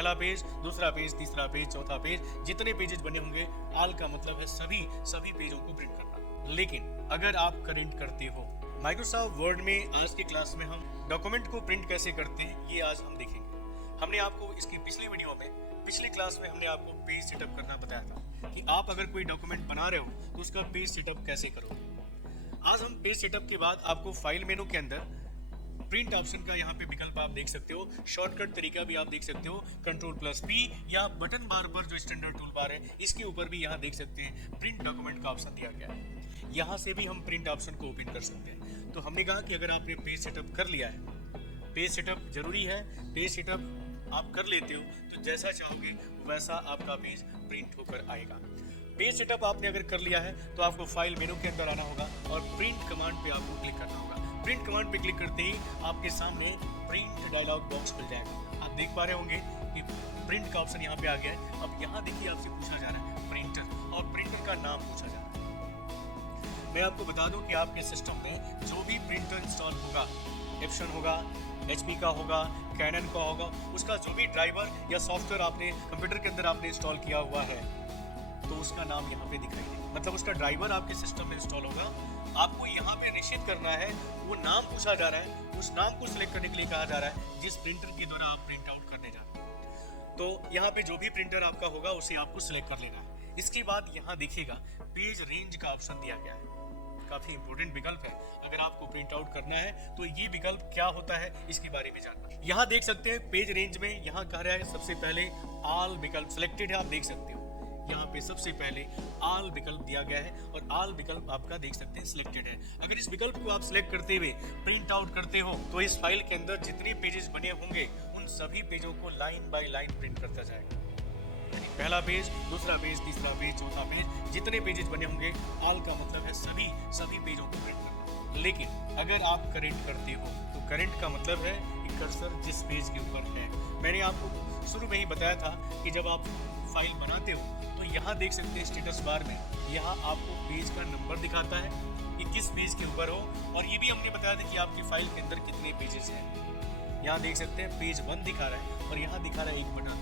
पहला पेज, दूसरा पेज, तीसरा पेज, चौथा पेज, जितने पेजेस बने होंगे, ऑल का मतलब है सभी पेजों को प्रिंट करना। लेकिन अगर आप करेंट करते हो माइक्रोसॉफ्ट वर्ड में, आज की क्लास में हम डॉक्यूमेंट को प्रिंट कैसे करते हैं ये आज हम देखेंगे। हमने आपको इसकी पिछली वीडियो में, पिछली क्लास में हमने आपको पेज सेटअप करना बताया था कि आप अगर कोई डॉक्यूमेंट बना रहे हो तो उसका पेज सेटअप कैसे करोगे। आज हम पेज सेटअप के बाद आपको फाइल मेनू के अंदर प्रिंट ऑप्शन का यहाँ पे विकल्प आप देख सकते हो, शॉर्टकट तरीका भी आप देख सकते हो, Ctrl+P या बटन बार पर जो स्टैंडर्ड टूल बार है इसके ऊपर भी यहाँ देख सकते हैं प्रिंट डॉक्यूमेंट का ऑप्शन दिया गया है। यहाँ से भी हम प्रिंट ऑप्शन को ओपन कर सकते हैं। तो हमने कहा कि अगर आपने पेज सेटअप कर लिया है, पेज सेटअप जरूरी है, पेज सेटअप आप कर लेते हो तो जैसा चाहोगे वैसा आपका पेज प्रिंट होकर आएगा। पेज सेटअप आपने अगर कर लिया है तो आपको फाइल मेनू के अंदर आना होगा और प्रिंट कमांड पे आपको क्लिक करना होगा। प्रिंट कमांड पे क्लिक करते ही आपके सामने प्रिंट डायलॉग बॉक्स खुल जाएगा। आप देख पा रहे होंगे कि प्रिंट का ऑप्शन यहाँ पे आ गया है। अब यहाँ देखिए आपसे पूछा जा रहा है प्रिंटर, और प्रिंटर का नाम पूछा जा रहा है। मैं आपको बता दूं कि आपके सिस्टम में जो भी प्रिंटर इंस्टॉल होगा, एप्सन होगा, HP का होगा, कैनन का होगा, उसका जो भी ड्राइवर या सॉफ्टवेयर आपने कंप्यूटर के अंदर आपने इंस्टॉल किया हुआ है तो उसका नाम यहाँ पे दिखाई देगा। मतलब उसका ड्राइवर आपके सिस्टम में इंस्टॉल होगा। आपको यहाँ पे निश्चित करना है, वो नाम पूछा जा रहा है, उस नाम को सिलेक्ट करने के लिए कहा जा रहा है जिस प्रिंटर के द्वारा आप प्रिंट आउट करने जा रहे हैं। तो यहाँ पे जो भी प्रिंटर आपका होगा उसे आपको सिलेक्ट कर लेना है। इसके बाद यहाँ देखिएगा पेज रेंज का ऑप्शन दिया गया है, काफी इंपोर्टेंट विकल्प है। अगर आपको प्रिंट आउट करना है तो ये विकल्प क्या होता है इसके बारे में जानना। यहाँ देख सकते हैं पेज रेंज में यहाँ कह रहा है सबसे पहले ऑल विकल्प सिलेक्टेड है। आप देख सकते हो यहाँ पे सबसे पहले ऑल विकल्प दिया गया है और ऑल विकल्प आपका देख सकते हैं सिलेक्टेड है। अगर इस विकल्प को आप सिलेक्ट करते हुए प्रिंट आउट करते हो तो इस फाइल के अंदर जितने पेजेस बने होंगे उन सभी पेजों को लाइन बाय लाइन प्रिंट करता जाएगा। पहला पेज, दूसरा पेज, तीसरा पेज, चौथा पेज, जितने पेजेस बने होंगे, ऑल का मतलब है सभी पेजों को प्रिंट करना। लेकिन अगर आप करेंट करते हो तो करेंट का मतलब है कि कर्सर जिस पेज के ऊपर है। मैंने आपको शुरू में ही बताया था कि जब आप फाइल बनाते हो तो यहाँ देख सकते हैं स्टेटस बार में यहाँ आपको पेज का नंबर दिखाता है कि किस पेज के ऊपर हो, और ये भी हमने बताया था कि आपकी फाइल के अंदर कितने पेजेस हैं। यहाँ देख सकते हैं पेज 1 दिखा रहा है और यहाँ दिखा रहा है 1/2।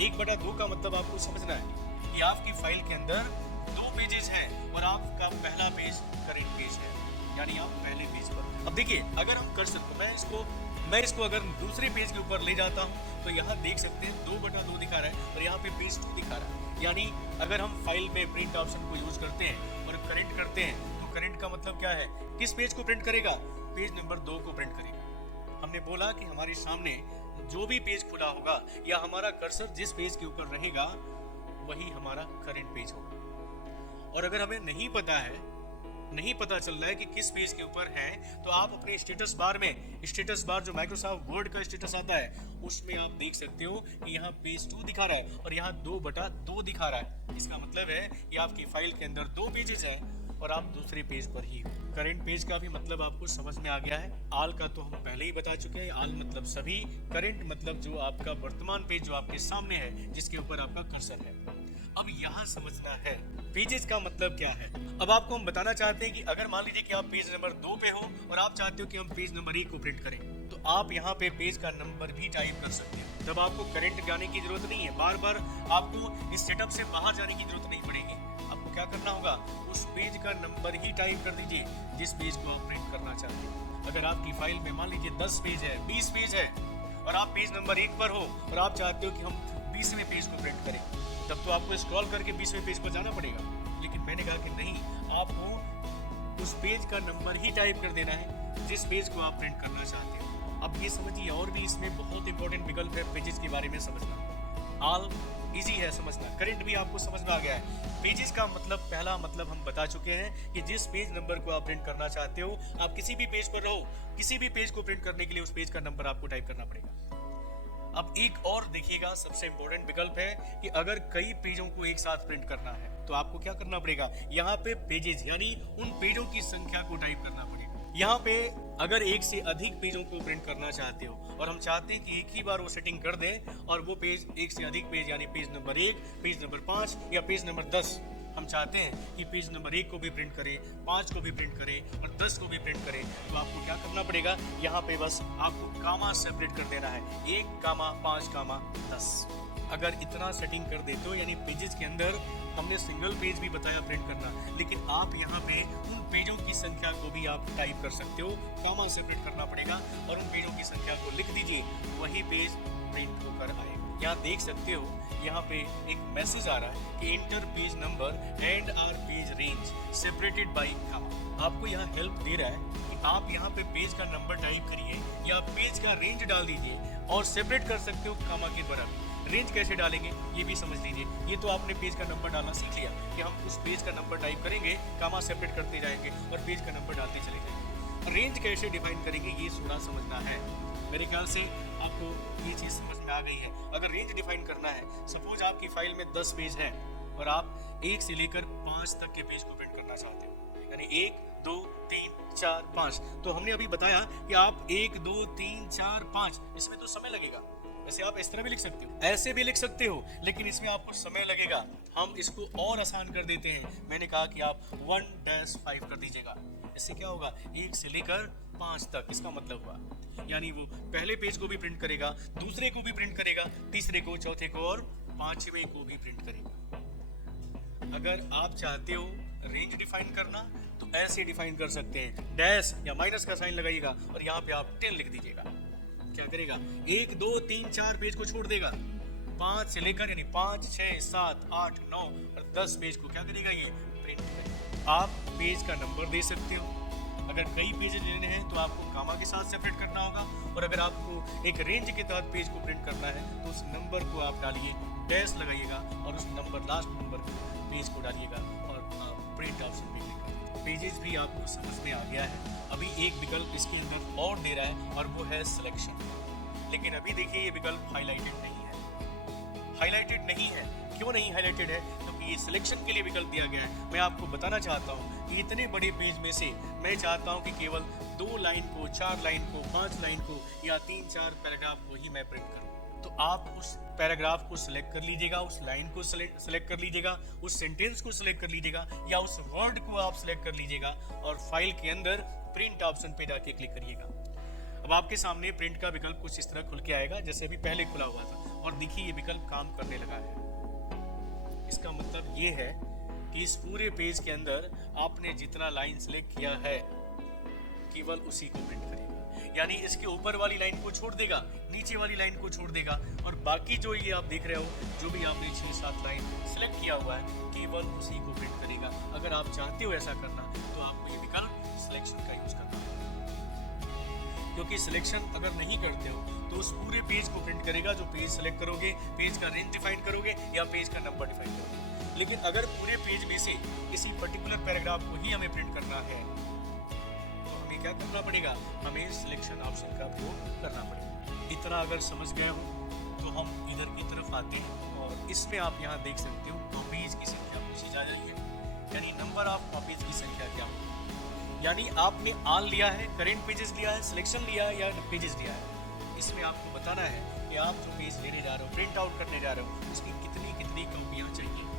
1/2 का मतलब आपको समझना है कि आपकी फाइल के अंदर 2 पेजेस हैं और आपका पहला पेज करेंट पेज है, यानी आप पहले पेज पर। अब देखिए अगर हम कर सकते, मैं इसको अगर दूसरे पेज के ऊपर ले जाता हूँ तो यहाँ देख सकते हैं 2/2 दिखा रहा है और यहाँ पे पेज 2 दिखा रहा है। यानी अगर हम फाइल में प्रिंट ऑप्शन को यूज करते हैं और करेंट करते हैं तो करेंट का मतलब क्या है, किस पेज को प्रिंट करेगा, पेज नंबर 2 को प्रिंट करेगा। हमने बोला कि हमारे सामने जो भी पेज खुला होगा या हमारा कर्सर जिस पेज के ऊपर रहेगा वही हमारा करंट पेज होगा। और अगर हमें नहीं पता चल रहा है कि किस पेज के ऊपर है तो आप अपने स्टेटस बार में, स्टेटस बार जो माइक्रोसॉफ्ट वर्ड का स्टेटस आता है उसमें आप देख सकते हो कि यहाँ पेज 2 दिखा रहा है और यहाँ 2/2 दिखा रहा है। इसका मतलब है कि आपकी फाइल के अंदर 2 पेजेस हैं और आप दूसरे पेज पर ही हो। करंट पेज का भी मतलब आपको समझ में आ गया है। ऑल का तो हम पहले ही बता चुके हैं, ऑल मतलब सभी, करंट मतलब जो आपका वर्तमान पेज जो आपके सामने है जिसके ऊपर आपका कर्सर है। अब यहाँ समझना है पेजेस का मतलब क्या है। अब आपको हम बताना चाहते हैं कि अगर मान लीजिए कि आप पेज नंबर 2 पे हो और आप चाहते हो कि हम पेज नंबर 1 को प्रिंट करें तो आप यहाँ पे पेज का नंबर भी टाइप कर सकते हैं। तब आपको करंट जाने की जरूरत नहीं है, बार बार आपको इस सेटअप से बाहर जाने की जरूरत नहीं पड़ेगी। आपको क्या करना होगा, उस पेज का नंबर ही टाइप कर दीजिए जिस पेज को आप प्रिंट करना चाहते हैं। अगर आपकी फाइल में मान लीजिए 10 पेज है, 20 पेज है और आप पेज नंबर 1 पर हो और आप चाहते हो कि हम 20वें पेज को प्रिंट करें, तब तो आपको स्क्रॉल करके 20वें पेज पर जाना पड़ेगा। लेकिन मैंने कहा कि नहीं, आपको उस पेज का नंबर ही टाइप कर देना है जिस पेज को आप प्रिंट करना चाहते हो। अब ये समझिए, और भी इसमें बहुत इंपॉर्टेंट विकल्प है पेजेस के बारे में समझना। ऑल इजी है समझना, करंट भी आपको समझ में आ गया है। पेजेस का मतलब, पहला मतलब हम बता चुके हैं कि जिस पेज नंबर को आप प्रिंट करना चाहते हो, आप किसी भी पेज पर रहो, किसी भी पेज को प्रिंट करने के लिए उस पेज का नंबर आपको टाइप करना पड़ेगा। अब एक और देखिएगा, सबसे इंपॉर्टेंट विकल्प है कि अगर कई पेजों को एक साथ प्रिंट करना है तो आपको क्या करना पड़ेगा, यहाँ पे पेजेस यानी उन पेजों की संख्या को टाइप करना पड़ेगा। यहाँ पे अगर एक से अधिक पेजों को प्रिंट करना चाहते हो और हम चाहते हैं कि एक ही बार वो सेटिंग कर दें और वो पेज एक से अधिक पेज यानी पेज नंबर 1, पेज नंबर 5 या पेज नंबर 10, हम चाहते हैं कि पेज नंबर 1 को भी प्रिंट करें, 5 को भी प्रिंट करें और 10 को भी प्रिंट करें, तो आपको क्या करना पड़ेगा, यहाँ पे बस आपको कामा सेपरेट कर देना है, 1, 5, 10। अगर इतना सेटिंग कर देते हो, यानी पेजेस के अंदर हमने सिंगल पेज भी बताया प्रिंट करना, लेकिन आप यहाँ पे उन पेजों की संख्या को भी आप टाइप कर सकते हो, कॉमा सेपरेट करना पड़ेगा और उन पेजों की संख्या को लिख दीजिए, वही पेज प्रिंट होकर आएगा। यहाँ देख सकते हो, यहाँ पे एक मैसेज आ रहा है कि enter page number and or page range separated by comma. आपको यहाँ हेल्प दे रहा है कि आप यहाँ पे पेज का नंबर टाइप करिए या पेज का रेंज डाल दीजिए और सेपरेट कर सकते हो कॉमा के द्वारा भी। रेंज कैसे डालेंगे ये भी समझ लीजिए। ये तो आपने पेज का नंबर डालना सीख लिया कि हम उस पेज का नंबर टाइप करेंगे, कॉमा सेपरेट करते जाएंगे और पेज का नंबर डालते चले जाएंगे। रेंज कैसे डिफाइन करेंगे ये थोड़ा समझना है। मेरे ख्याल से आपको ये चीज़ समझ में आ गई है। अगर रेंज डिफाइन करना है, सपोज आपकी फाइल में 10 पेज हैं और आप 1 से लेकर 5 तक के पेज को प्रिंट करना चाहते हो, यानी 1 2 3 4 5, तो हमने अभी बताया कि आप 1 2 3 4 5, इसमें तो समय लगेगा। वैसे आप इस तरह भी लिख सकते हो, ऐसे भी लिख सकते हो, लेकिन इसमें आपको समय लगेगा। हम इसको और आसान कर देते हैं। मैंने कहा कि आप 1-5 कर दीजिएगा। इससे क्या होगा, 1 से लेकर 5 तक, इसका मतलब हुआ यानी वो पहले पेज को भी प्रिंट करेगा, दूसरे को भी प्रिंट करेगा, तीसरे को, चौथे को और 5वें को भी प्रिंट करेगा। अगर आप चाहते हो रेंज डिफाइन करना तो ऐसे डिफाइन कर सकते हैं, डैश या माइनस का साइन लगाइएगा और यहाँ पे आप 10 लिख दीजिएगा। क्या करेगा, 1 2 3 4 पेज को छोड़ देगा, 5 से लेकर यानी 5 6 7 8 9 और 10 पेज को क्या करेगा, ये प्रिंट करेगा। आप पेज का नंबर दे सकते हो। अगर कई पेज लेने हैं तो आपको कॉमा के साथ सेपरेट करना होगा, और अगर आपको एक रेंज के तहत पेज को प्रिंट करना है तो उस नंबर को आप डालिए, डैश लगाइएगा और उस नंबर, लास्ट नंबर को पेज को डालिएगा और प्रिंट ऑप्शन पे क्लिक करिए। पेजेस भी आपको समझ में आ गया है। अभी एक विकल्प इसके अंदर और दे रहा है और वो है सिलेक्शन, लेकिन अभी देखिए ये विकल्प हाईलाइटेड नहीं है। हाईलाइटेड नहीं है, क्यों नहीं हाईलाइटेड है, क्योंकि ये सिलेक्शन के लिए विकल्प दिया गया है। मैं आपको बताना चाहता हूँ कि इतने बड़े पेज में से मैं चाहता हूँ कि केवल 2 लाइन को, 4 लाइन को, 5 लाइन को या 3-4 पैराग्राफ को ही मैं प्रिंट करूँ। तो आप उस पैराग्राफ को सिलेक्ट कर लीजिएगा, उस लाइन को सिलेक्ट कर लीजिएगा, उस सेंटेंस को सिलेक्ट कर लीजिएगा या उस वर्ड को आप सिलेक्ट कर लीजिएगा और फाइल के अंदर प्रिंट ऑप्शन पे जाके क्लिक करिएगा। अब आपके सामने प्रिंट का विकल्प कुछ इस तरह खुल के आएगा जैसे अभी पहले खुला हुआ था, और देखिए ये विकल्प काम करने लगा है। इसका मतलब ये है कि इस पूरे पेज के अंदर आपने जितना लाइन सिलेक्ट किया है केवल उसी को प्रिंट करेगा, यानी इसके ऊपर वाली लाइन को छोड़ देगा, नीचे वाली लाइन को छोड़ देगा, और बाकी जो ये आप देख रहे हो, जो भी आपने 6-7 लाइन सिलेक्ट किया हुआ है, केवल उसी को प्रिंट करेगा। अगर आप चाहते हो ऐसा करना तो आपको ये विकल्प सिलेक्शन का यूज करना है, क्योंकि सिलेक्शन अगर नहीं करते हो तो उस पूरे पेज को प्रिंट करेगा। जो पेज सेलेक्ट करोगे, पेज का रेंज डिफाइन करोगे या पेज का नंबर डिफाइन करोगे। लेकिन अगर पूरे पेज में से किसी पर्टिकुलर पैराग्राफ को ही हमें प्रिंट करना है तो हमें क्या करना पड़ेगा, हमें सिलेक्शन ऑप्शन का प्रयोग करना पड़ेगा। इतना अगर समझ गए हो तो हम इधर की तरफ आते हैं और इसमें आप यहाँ देख सकते हो कॉपीज की संख्या पूछी जा रही है, यानी नंबर ऑफ कॉपीज की संख्या क्या होगी। यानी आपने ऑल लिया है, करेंट पेजेस लिया है, सिलेक्शन लिया है या पेजेस लिया है। इसमें आपको बताना है कि आप जो पेज लेने जा रहे हो, प्रिंट आउट करने जा रहे हो, उसकी कितनी कितनी कॉपियाँ चाहिए।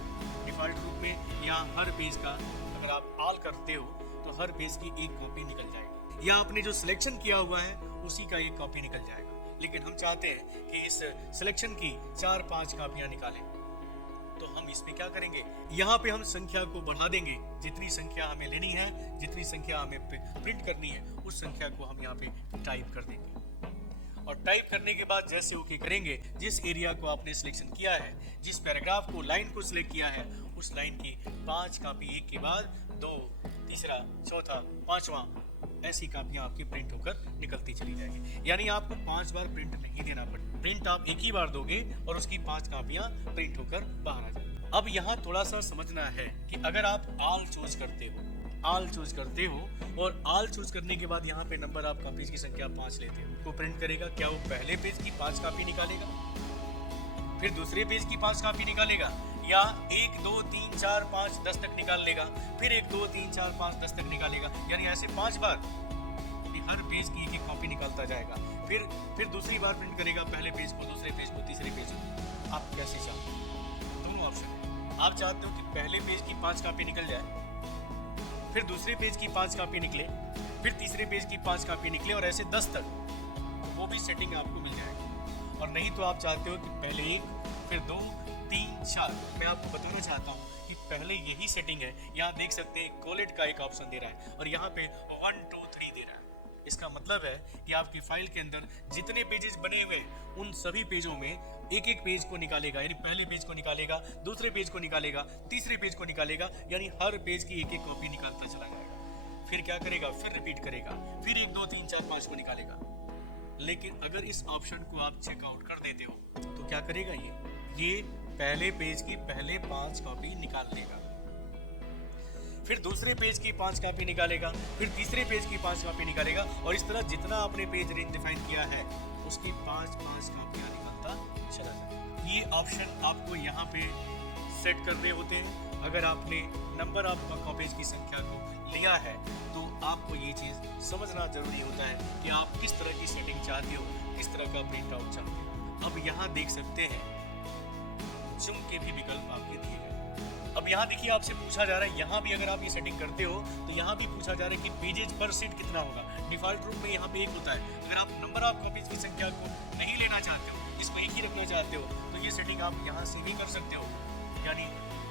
डिफ़ॉल्ट रूप में यहाँ हर पेज का अगर आप ऑल करते हो तो हर पेज की एक कॉपी निकल जाएगी, या आपने जो सिलेक्शन किया हुआ है उसी का एक कॉपी निकल जाएगा। लेकिन हम चाहते हैं कि इस सिलेक्शन की 4-5 कॉपियाँ निकालें, तो हम इसमें क्या करेंगे, यहाँ पे हम संख्या को बढ़ा देंगे। जितनी संख्या हमें लेनी है, जितनी संख्या हमें प्रिंट करनी है, उस संख्या को हम यहाँ पे टाइप कर देंगे। और टाइप करने के बाद जैसे ओके करेंगे, जिस एरिया को आपने सिलेक्शन किया है, जिस पैराग्राफ को, लाइन को सिलेक्ट किया है, उस लाइन की 5 कॉपी एक के बाद 2, तीसरा, चौथा, 5वां, ऐसी कॉपियां आपकी प्रिंट होकर निकलती चली जाएगी। यानी आपको 5 बार प्रिंट नहीं देना पड़ेगा। प्रिंट आप एक ही बार दोगे और उसकी 5 कॉपियां प्रिंट होकर बाहर आ जाएगी। अब यहाँ थोड़ा सा समझना है कि अगर आप ऑल चूज करते हो, ऑल चूज करते हो और ऑल चूज करने के बाद यहाँ पे नंबर ऑफ कॉपीज की संख्या 5 लेते हो, तो प्रिंट करेगा। क्या वो पहले पेज की 5 कॉपी निकालेगा, फिर दूसरे पेज की 5 कॉपी निकालेगा, या 1 2 3 4 5 10 तक निकाल लेगा, फिर 1 2 3 4 5 10 तक निकालेगा, यानी ऐसे 5 बार हर पेज की एक कॉपी निकालता जाएगा। फिर दूसरी बार प्रिंट करेगा, पहले पेज को, दूसरे पेज को, तीसरे पेज को। आप कैसे चाहते हो, दोनों ऑप्शन है। आप चाहते हो कि पहले पेज की 5 कॉपी निकल जाए, फिर दूसरे पेज की 5 कॉपी निकले, फिर तीसरे पेज की 5 कॉपी निकले, और ऐसे 10 तक, तो वो भी सेटिंग आपको मिल जाएगी। और नहीं तो आप चाहते हो कि पहले 1, फिर 2 3 4। मैं आपको बताना चाहता हूँ कि पहले यही सेटिंग है। यहाँ देख सकते हैं कोलेट का एक ऑप्शन दे रहा है और यहाँ पे 1 2 3 दे रहा है। इसका मतलब है कि आपकी फाइल के अंदर जितने पेजेस बने हुए उन सभी पेजों में एक एक पेज को निकालेगा, यानी पहले पेज को निकालेगा, दूसरे पेज को निकालेगा, तीसरे पेज को निकालेगा, यानी हर पेज की एक एक कॉपी निकालता चला जाएगा। फिर क्या करेगा, फिर रिपीट करेगा, फिर 1 2 3 4 5 को निकालेगा। लेकिन अगर इस ऑप्शन को आप चेकआउट कर देते हो तो क्या करेगा, ये पहले पेज की पहले 5 कॉपी निकाल लेगा, फिर दूसरे पेज की 5 कॉपी निकालेगा, फिर तीसरे पेज की 5 कॉपी निकालेगा, और इस तरह जितना आपने पेज रेंज डिफाइन किया है उसकी 5 कॉपियां निकलता चला जाए। ये ऑप्शन आपको यहाँ पे सेट करने होते हैं। अगर आपने नंबर ऑफ कॉपीज की संख्या को लिया है तो आपको ये चीज़ समझना जरूरी होता है कि आप किस तरह की सेटिंग चाहते हो, किस तरह का प्रिंट आउट चाहते हो। अब यहाँ देख सकते हैं जूम के भी विकल्प आपके दिए गए। अब यहाँ देखिए आपसे पूछा जा रहा है, यहाँ भी अगर आप ये सेटिंग करते हो तो यहाँ भी पूछा जा रहा है कि पेजेज पर सीट कितना होगा। डिफॉल्ट रूप में यहाँ पे 1 होता है। अगर आप नंबर ऑफ कॉपीज की संख्या को नहीं लेना चाहते हो, इसको एक ही रखना चाहते हो, तो ये सेटिंग आप यहाँ से भी कर सकते हो। यानी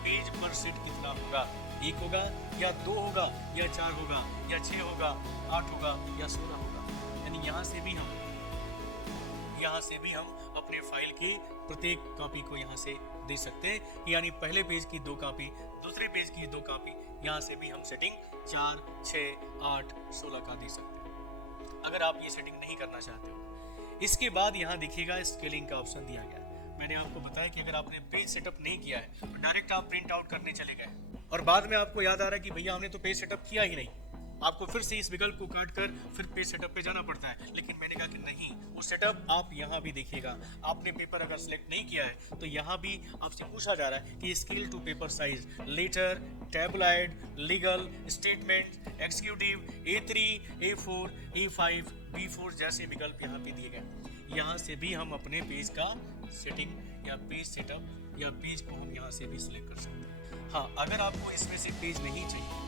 पेज पर सीट कितना होगा, 1 होगा या 2 होगा या 4 होगा या 6 होगा, 8 होगा या 16 होगा। यानी यहाँ से भी हम अपने फाइल की प्रत्येक कॉपी को यहाँ से दे सकते हैं। यानी पहले पेज की 2 कॉपी, दूसरे पेज की 2 कॉपी, यहाँ से भी हम सेटिंग 4 6 8 16 का दे सकते हैं, अगर आप ये सेटिंग नहीं करना चाहते हो। इसके बाद यहाँ देखिएगा स्केलिंग का ऑप्शन दिया गया है। मैंने आपको बताया कि अगर आपने पेज सेटअप नहीं किया है तो डायरेक्ट आप प्रिंट आउट करने चले गए और बाद में आपको याद आ रहा है कि भैया हमने तो पेज सेटअप किया ही नहीं, आपको फिर से इस विकल्प को काट कर फिर पेज सेटअप पे जाना पड़ता है। लेकिन मैंने कहा कि नहीं, वो सेटअप आप यहाँ भी देखिएगा। आपने पेपर अगर सिलेक्ट नहीं किया है तो यहाँ भी आपसे पूछा जा रहा है कि scale to paper size, letter, tabloid, legal, statement, executive, A3, A4, A5, B4 जैसे विकल्प यहाँ पे दिए गए। यहाँ से भी हम अपने पेज का सेटिंग या पेज सेटअप या पेज को हम यहाँ से भी सिलेक्ट कर सकते हैं। हाँ, अगर आपको इसमें से पेज नहीं चाहिए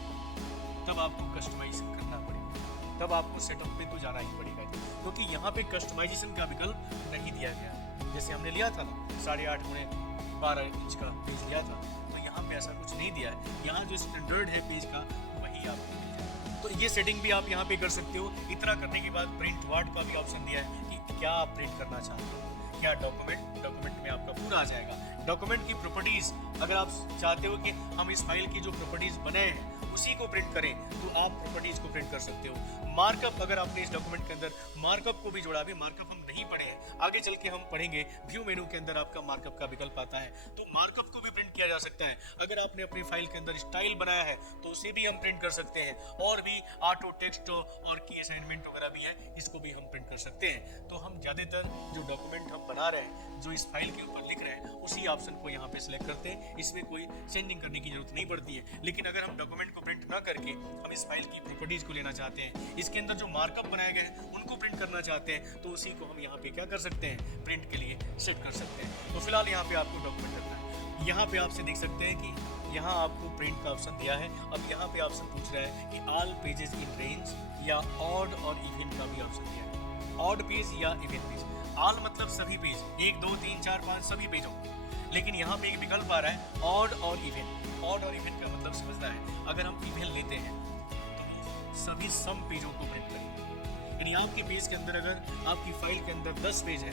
तब आपको कस्टमाइज करना पड़ेगा, तब आपको सेटअप पे तो जाना ही पड़ेगा, क्योंकि यहाँ पे कस्टमाइजेशन का विकल्प नहीं दिया गया। जैसे हमने लिया था ना 8.5 x 12 इंच का पेज लिया था, तो यहाँ पे ऐसा कुछ नहीं दिया है। यहाँ जो स्टैंडर्ड है पेज का वही आपको मिल जाएगा। तो ये सेटिंग भी आप यहाँ पे कर सकते हो। इतना करने के बाद प्रिंट वर्ड का भी ऑप्शन दिया है कि क्या आप प्रिंट करना चाहते हो, क्या डॉक्यूमेंट में आपका पूरा आ जाएगा। डॉक्यूमेंट की प्रॉपर्टीज, अगर आप चाहते हो कि हम इस फाइल की जो प्रॉपर्टीज बनाए हैं उसी को प्रिंट करें तो आप प्रॉपर्टीज को प्रिंट कर सकते हो। मार्कअप, अगर आपने इस डॉक्यूमेंट के अंदर मार्कअप को भी जोड़ा, भी मार्कअप हम नहीं पढ़े हैं, आगे चल के हम पढ़ेंगे। व्यू मेनू के अंदर आपका मार्कअप का विकल्प आता है, तो मार्कअप को भी प्रिंट किया जा सकता है। अगर आपने अपनी फाइल के अंदर स्टाइल बनाया है तो उसे भी हम प्रिंट कर सकते हैं। और भी ऑटो टेक्स्ट और की असाइनमेंट वगैरह भी है, इसको भी हम प्रिंट कर सकते हैं। तो हम ज्यादातर जो डॉक्यूमेंट हम बना रहे हैं, जो इस फाइल के ऊपर लिख रहे हैं, उसी ऑप्शन को यहाँ पे सिलेक्ट करते हैं। इसमें कोई चेंजिंग करने की जरूरत नहीं पड़ती है। लेकिन अगर हम डॉक्यूमेंट को प्रिंट ना करके हम इस फाइल की प्रॉपर्टीज को लेना चाहते हैं, इसके अंदर जो मार्कअप बनाए गए हैं उनको प्रिंट करना चाहते हैं, तो उसी को हम यहाँ पे क्या कर सकते हैं, प्रिंट के लिए सेट कर सकते हैं। तो फिलहाल यहाँ पे आपको डॉक्यूमेंट करना है। यहाँ पे आपसे देख सकते हैं कि यहाँ आपको प्रिंट का ऑप्शन दिया है। अब यहाँ पे ऑप्शन पूछ रहा है कि ऑल पेजेस इन रेंज या ऑड और इवन का भी ऑप्शन दिया है। ऑड पेज या इवन पेज, ऑल मतलब सभी पेज, 1 2 3 4 5 सभी पेजों। लेकिन यहाँ पे एक विकल्प आ रहा है ऑड और इवन। ऑड और इवन का मतलब समझना है, अगर हम इवन लेते हैं तो सभी सम पेजों को प्रिंट करेंगे। यानी आपके पेज के अंदर, अगर आपकी फाइल के अंदर 10 पेज है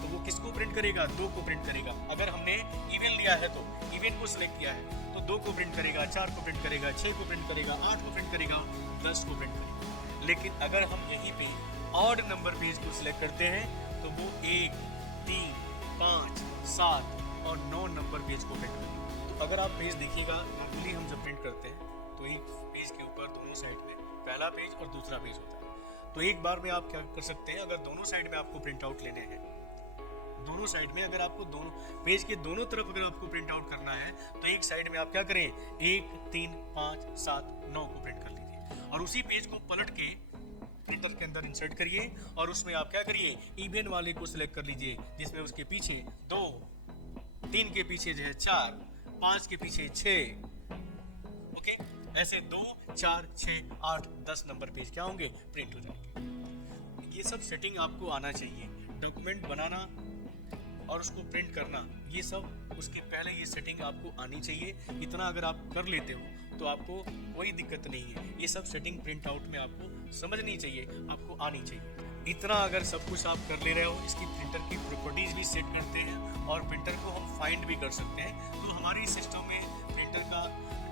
तो वो किसको प्रिंट करेगा, 2 को प्रिंट करेगा। अगर हमने इवन लिया है तो इवन को सिलेक्ट किया है तो 2 को प्रिंट करेगा, 4 को प्रिंट करेगा, 6 को प्रिंट करेगा, 8 को प्रिंट करेगा, 10 को प्रिंट करेगा। लेकिन अगर हम यहीं पे ऑड नंबर पेज को सिलेक्ट करते हैं तो वो 1 3 5 7 और 9 नंबर पेज को प्रिंट करेगा। तो अगर आप पेज देखिएगा, नॉर्मली हम जब प्रिंट करते हैं तो एक पेज के ऊपर दोनों साइड में पहला पेज और दूसरा पेज होता है। तो एक बार में आप क्या कर सकते हैं, अगर दोनों साइड में आपको प्रिंट आउट लेने हैं, दोनों साइड में अगर आपको दोनों पेज के दोनों तरफ अगर आपको प्रिंट आउट करना है तो एक साइड में आप क्या करें, 1 3 5 7 9 को प्रिंट कर लीजिए और उसी पेज को पलट के प्रिंटर के अंदर इंसर्ट करिए और उसमें आप क्या करिए, इवन वाले को सिलेक्ट कर लीजिए, जिसमें उसके पीछे 2, 3 के पीछे जो है 4, 5 के पीछे 6। ओके, ऐसे 2 4 6 8 10 नंबर पेज क्या होंगे, प्रिंट हो जाएंगे। ये सब सेटिंग आपको आना चाहिए। डॉक्यूमेंट बनाना और उसको प्रिंट करना, ये सब उसके पहले ये सेटिंग आपको आनी चाहिए। इतना अगर आप कर लेते हो तो आपको कोई दिक्कत नहीं है। ये सब सेटिंग प्रिंट आउट में आपको समझनी चाहिए, आपको आनी चाहिए। इतना अगर सब कुछ आप कर ले रहे हो, इसकी प्रिंटर की प्रॉपर्टीज भी सेट करते हैं और प्रिंटर को हम फाइंड भी कर सकते हैं। तो हमारी सिस्टम में प्रिंटर का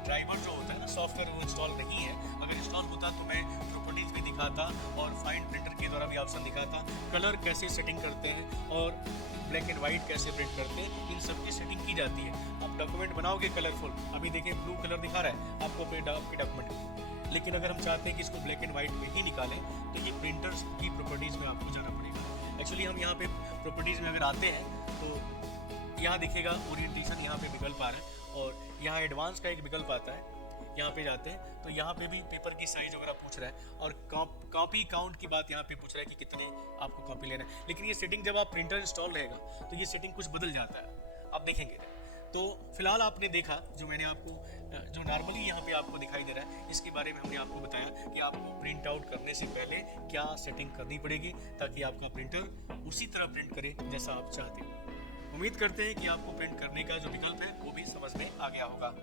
ड्राइवर जो होता है ना, सॉफ्टवेयर, वो इंस्टॉल नहीं है। अगर इंस्टॉल होता तो मैं प्रॉपर्टीज भी दिखाता और फाइंड प्रिंटर के द्वारा भी ऑप्शन दिखाता, कलर कैसे सेटिंग करते हैं और ब्लैक एंड वाइट कैसे प्रिंट करते हैं, इन सब की सेटिंग की जाती है। आप डॉक्यूमेंट बनाओगे कलरफुल, अभी देखिए ब्लू कलर दिखा रहा है आपको आपके डॉक्यूमेंट में, लेकिन अगर हम चाहते हैं कि इसको ब्लैक एंड वाइट में ही निकालें तो ये प्रिंटर्स की प्रॉपर्टीज़ में आपको जाना पड़ेगा। एक्चुअली हम यहाँ पे प्रॉपर्टीज़ में अगर आते हैं तो यहाँ दिखेगा ओरिएंटेशन, यहाँ पे विकल्प आ रहा है और यहाँ एडवांस का एक विकल्प आता है। यहाँ पे जाते हैं तो यहाँ पे भी पेपर की साइज वगैरह पूछ रहा है और कॉपी काउंट की बात यहाँ पे पूछ रहा है कि कितनी आपको कॉपी लेना है। लेकिन ये सेटिंग जब आप प्रिंटर इंस्टॉल रहेगा तो ये सेटिंग कुछ बदल जाता है, आप देखेंगे। तो फिलहाल आपने देखा जो मैंने आपको, जो नॉर्मली यहाँ पे आपको दिखाई दे रहा है, इसके बारे में हमने आपको बताया कि आपको प्रिंट आउट करने से पहले क्या सेटिंग करनी पड़ेगी ताकि आपका प्रिंटर उसी तरह प्रिंट करे जैसा आप चाहते हो। उम्मीद करते हैं कि आपको प्रिंट करने का जो विकल्प है वो भी समझ में आ गया होगा।